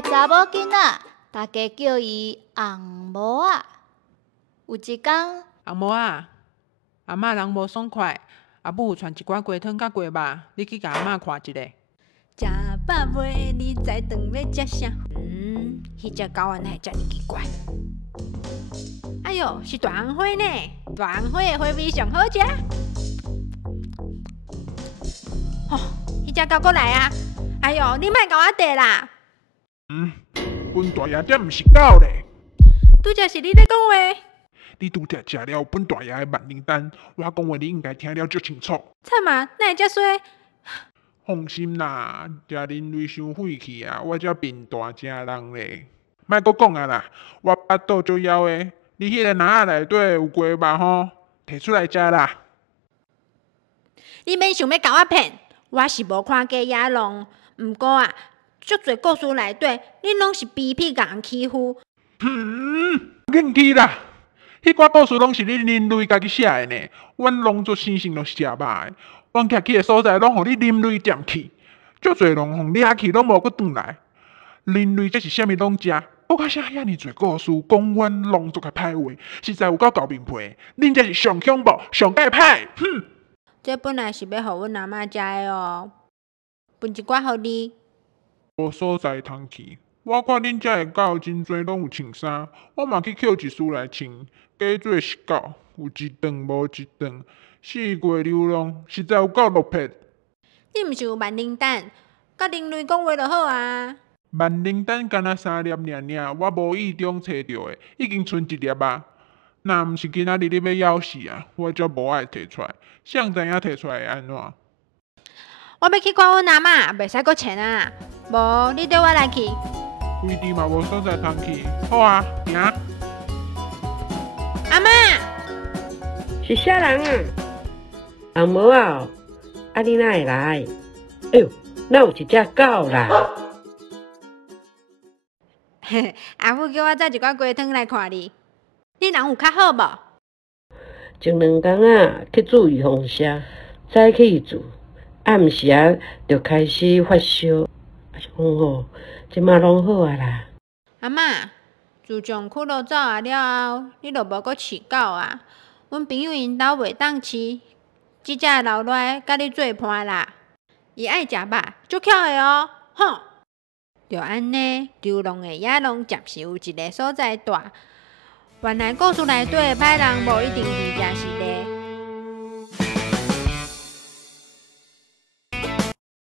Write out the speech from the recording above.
个查某囡仔，大家叫伊红毛仔。有一天，红毛啊，阿嬷人无爽快，阿母有传一寡鸡汤甲鸡肉，你去甲阿嬷看一下。食饱未？你才顿要食啥？迄只狗仔哪遮尔奇怪？哎哟，是大红花呢！大红花的花味上好食。吼，迄只狗过来啊！哎哟，你莫甲我地啦！本大爷这毋是狗咧。拄则是你咧讲话。你拄则食了本大爷的万灵丹，我讲话你应该听了足清楚。惨啊，哪会遮衰？放心啦，食人类伤晦气啊，我才面大正人咧。莫阁讲啊啦，我巴肚足枵的，你迄个篮仔内底有鸡肉吼，摕出来食啦。你免想要甲我骗，我是无看过野狼，毋过啊，足侪故事内底，你拢是卑鄙甲人欺负。硬气啦！迄寡故事拢是你人类家己写的呢。阮狼族生性就是食肉的，阮徛去的所在拢互你人类占去，足侪狼互掠去，拢无阁转来。人类这是啥物拢食？我较写遐尼侪故事，讲阮狼族的歹话，实在有够厚面皮。恁这是上恐怖、上界歹！这本来是要互阮阿嬷食的哦，分一寡互你。无所在通去。我看恁遮的狗真侪拢有穿衫，我嘛去捡一束来穿。假做是狗，有一顿无一顿，四月流浪，实在有够落魄。你毋是有万灵丹，甲人类讲话就好啊。万灵丹敢若3粒尔，我无意中找着的，已经剩1粒啊。若毋是今仔日你要枵死啊，我则无爱摕出来。谁知影摕出来会安怎？我要去看阮阿嬷，袂使阁钱啊。无，你缀我来去。规地嘛无所在通去。好啊，行。阿嬷，是啥人啊？红毛啊，啊你哪会来？哎呦，哪有一只狗啦？阿母叫我载一寡鸡汤来看你，你人有较好无？前2天啊，去注意风车，早起住，暗时啊就开始发烧。啊是讲吼，即马拢好啊啦。阿嬷，自从骷髅走啊了后，你就无阁饲狗啊？阮朋友因兜袂当饲，即只留落来甲你做伴啦。伊爱食肉，足巧的哦，吼！就安尼，流浪的野狼暂时有一个所在住。原来故事内底的歹人无一定真正是